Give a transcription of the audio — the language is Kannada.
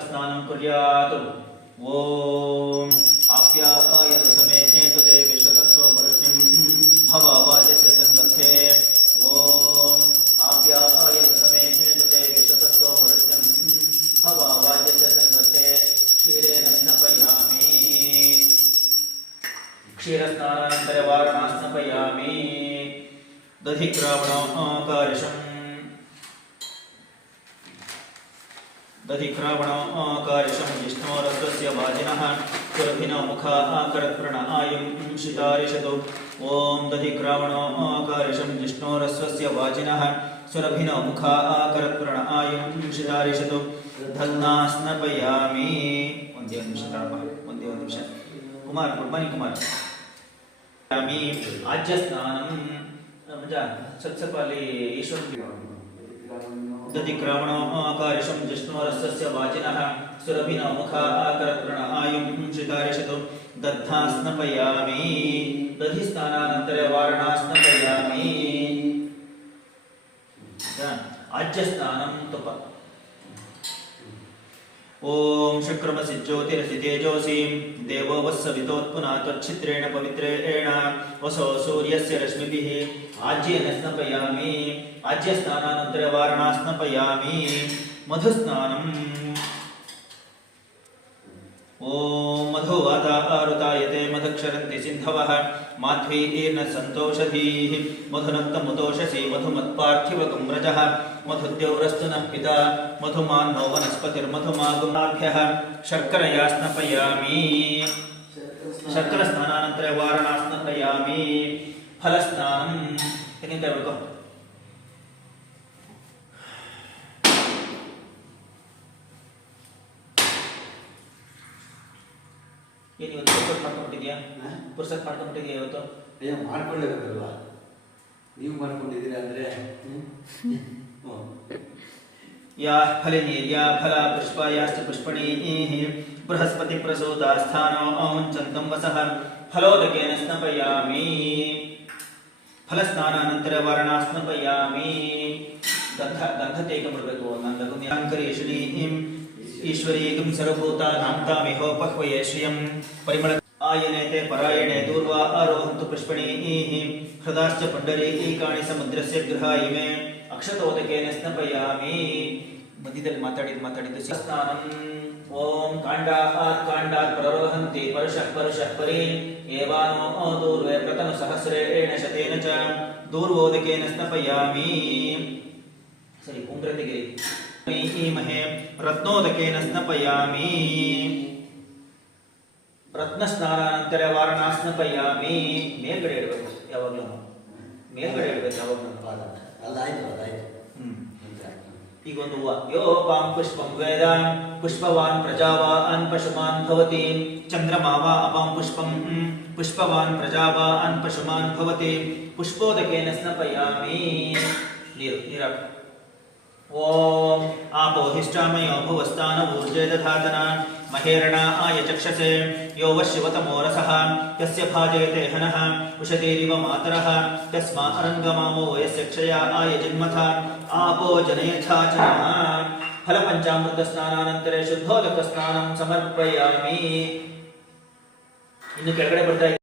स्नानं कुर्यात्। ओम आप्याय समेते ते विश्वतस्व वर्ष्णिं भववाजस्य संगथे। ओम आप्याय समेते ते विश्वतस्व वर्ष्णिं भववाजस्य संगथे। क्षीरेण स्नापयामि। क्षीरस्नानानन्तरं वारणा स्नापयामि। दधिक्रावणाकारिशम् विष्णोरस्वस्य वाजिनः सुरभिनो मुखाकरत्प्रणआयुं शितारिषतु। ओम दधिक्रावणाकारिशं विष्णोरस्वस्य वाजिनः सुरभिनो मुखाकरत्प्रणआयुं शितारिषतु। धन्ना स्नापयामि। ಒಂದೇ ನಿಮಿಷ ಕುಮಾರ್ ಗುಡ್ ಮಾರ್ನಿಂಗ್ ಕುಮಾರ್. ಆಜ್ಯ ಸ್ನಾನಂ ಸ್ವಲ್ಪ ಅಲ್ಲಿ ಈಶ್ವರ दधिक्रावणाकारिशं जिष्णोरस्वस्य वाजिनः सुरभिनो मुखाकरत्प्रणआयुं शितारिषतु। दद्धा स्नापयामि। दधिस्नानानन्तरं वारणा स्नापयामि। आज्यस्नानं तुप। ओम शुक्रमसि ज्योतिरसि तेजोसि देवो वस्सवितोत्पुना त्वच्छिद्रेण पवित्रेण वसो सूर्यस्य रश्मिभिः आज्येन स्नापयामि। आज्यस्नानानन्तरं वारणा स्नापयामि। मधुस्नानम्। ओम मधुवातारुतायते मधुक्षरन्ति सिन्धवः माध्वीर्न सन्तोषधीः मधुनक्तमुतोषसि मधुमत्पार्थिवकं व्रजः मधुद्यौरस्तु नः पिता मधुमान्नो वनस्पतिर्मधुमागुणाभ्यः शर्करया स्नापयामि। शर्करस्नानानन्तरं वारणा स्नापयामि। फलस्नानं ತೆಗೆದುಕೊಳ್ಳಬೇಕು. ಏನು ಇವತ್ತು ಪುರ್ಸತ್ ಮಾಡ್ಕೊಂಡ್ಬಿಟ್ಟಿದ್ಯಾ? ಪುರ್ಸತ್ ಮಾಡ್ಕೊಂಡ್ಬಿಟ್ಟಿದ್ಯಾ ಇವತ್ತು? ಅಯ್ಯೋ ಮಾಡ್ಕೊಳ್ಳೇಬೇಕಲ್ವಾ, ನೀವು ಮಾಡ್ಕೊಂಡಿದ್ದೀರಾ ಅಂದರೆ. या फलिनीर्या फला पुष्पायाश्च पुष्पणीः बृहस्पति प्रसूता स्थानो मुञ्चन्तं वसः फलोदकेन स्नापयामि। फलस्नानानन्तरं वारणा स्नापयामि। गन्धतेकं बिडಬೇಕು. ನಂದಗುಣ್ಯಾಂಕರೇಶ್ವರೀಂ ಈಶ್ವರೀಂ ಸರ್ವಭೂತಾನಾಂ ತಾಮಿಹೋಪಹ್ವಯೇ ಶ್ರಿಯಂ ಪರಿಮಳ आयनेते परायणे दूर्वा आरोहन्तु पुष्पणीः हृदाश्च पुण्डरीकाणि समुद्रस्य गृहायिमे अक्षतोदकेन स्नापयामि। मध्यದಲ್ಲಿ ಮಾತಾಡಿದ್ದು ಸ್ನಾನಂ. ಓಂ ಕಾಂಡಾತ್ ಪ್ರರೋಹಂತಿ ಪರುಷಃ ಪರಿ ಏವಾನೋ ದೂರ್ವೆ ಪ್ರತನು ಸಹಸ್ರೇಣ ಶತೇನ ಚ ದೂರ್ವೋದಕೇನ ಸ್ನಾಪಯಾಮಿ. ಸರಿ ಕುಂಬ್ರತಿಗಿರಿ ಮಹೇ ರತ್ನೋದಕೇನ ಸ್ನಾಪಯಾಮಿ. ರತ್ನ ಸ್ನಾನಾನಂತರ ವಾರಣಾ ಸ್ನಾಪಯಾಮಿ. ಮೇಲ್ಗಡೆ ಇಡಬೇಕು ಯಾವಾಗಲೂ, ಮೇಲ್ಗಡೆ ಇಡಬೇಕು ಯಾವಾಗಲೂ. ಅದಾಯ್ತು. ಈಗ ಒಂದು ಹೂವ ಯೋ ಪಾಂ ಪುಷ್ಪಂ ವೇದ ಪುಷ್ಪವಾನ್ ಪ್ರಜಾವಾನ್ ಪಶುಮಾನ್ ಭವತಿ ಚಂದ್ರಮಾ ವಾ ಅಪಾಂ ಪುಷ್ಪಂ ಪುಷ್ಪವಾನ್ ಪ್ರಜಾವಾನ್ ಪಶುಮಾನ್ ಭವತಿ ಪುಷ್ಪೋದಕೇನ ಸ್ನಾಪಯಾಮಿ. ನೀರು ಓಂ ಆಪೋಹಿಷ್ಟಾಮಯೋ ಭುವಸ್ಥಾನ ಊರ್ಜೆ ದಧಾತನ ಮಹೇರಣಾ ಆಯ ಚಕ್ಷಸೆ ಯೋ ವಶಿವತಮೋ ರಸಃ ಯಸ್ಯ ಭಾಜಯತೆ ಹನಃ ಉಷತೀರಿವ ಮಾತರಃ ತಸ್ಮಾ ಅರಂಗಮಾಮೋ ಯಸ್ಯ ಕ್ಷಯ ಆಯ ಜನ್ಮಥ ಆಪೋ ಜನಯಥಾಚನಃ. ಫಲಪಂಚಾಮೃತ ಸ್ನಾನಾನಂತರ ಶುದ್ಧೋದಕ ಸ್ನಾನಂ ಸಮರ್ಪಯಾಮಿ. ಇನ್ನು ಕೆಳಗಡೆ ಬರ್ತಾ